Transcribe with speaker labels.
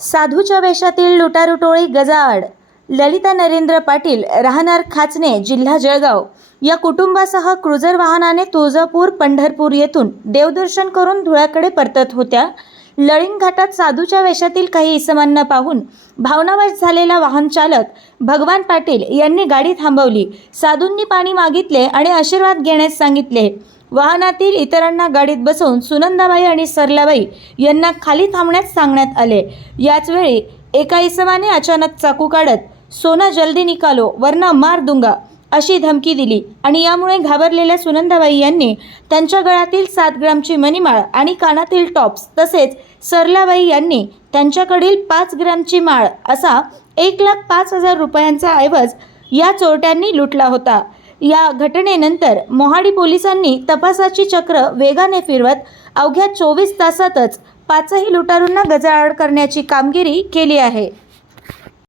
Speaker 1: साधूच्या वेशातील लुटारुटोळी गजाआड. ललिता नरेंद्र पाटील राहणार खाचने जिल्हा जळगाव. या कुटुंबासह क्रुझर वाहनाने तुळजापूर पंढरपूर येथून देवदर्शन करून धुळ्याकडे परतत होत्या. लळिंग घाटात साधूच्या वेशातील काही इसमांना पाहून भावनावश झालेला वाहन चालक भगवान पाटील यांनी गाडी थांबवली. साधूंनी पाणी मागितले आणि आशीर्वाद घेण्यास सांगितले. वाहनातील इतरांना गाडीत बसवून सुनंदाबाई आणि सरलाबाई यांना खाली थांबण्यास सांगण्यात आले. याचवेळी एका इसमाने अचानक चाकू काढत सोना जल्दी निकालो वरना मार दुंगा अशी धमकी दिली आणि यामुळे घाबरलेल्या सुनंदाबाई यांनी त्यांच्या गळ्यातील सात ग्रामची मणिमाळ आणि कानातील टॉप्स तसेच सरलाबाई यांनी त्यांच्याकडील पाच ग्रामची माळ असा एक लाख पाच हजार रुपयांचा ऐवज या चोरट्यांनी लुटला होता. या घटनेनंतर मोहाडी पोलिसांनी तपासाची चक्र वेगाने फिरवत अवघ्या चोवीस तासातच पाचही लुटारूंना गजाआड करण्याची कामगिरी केली आहे.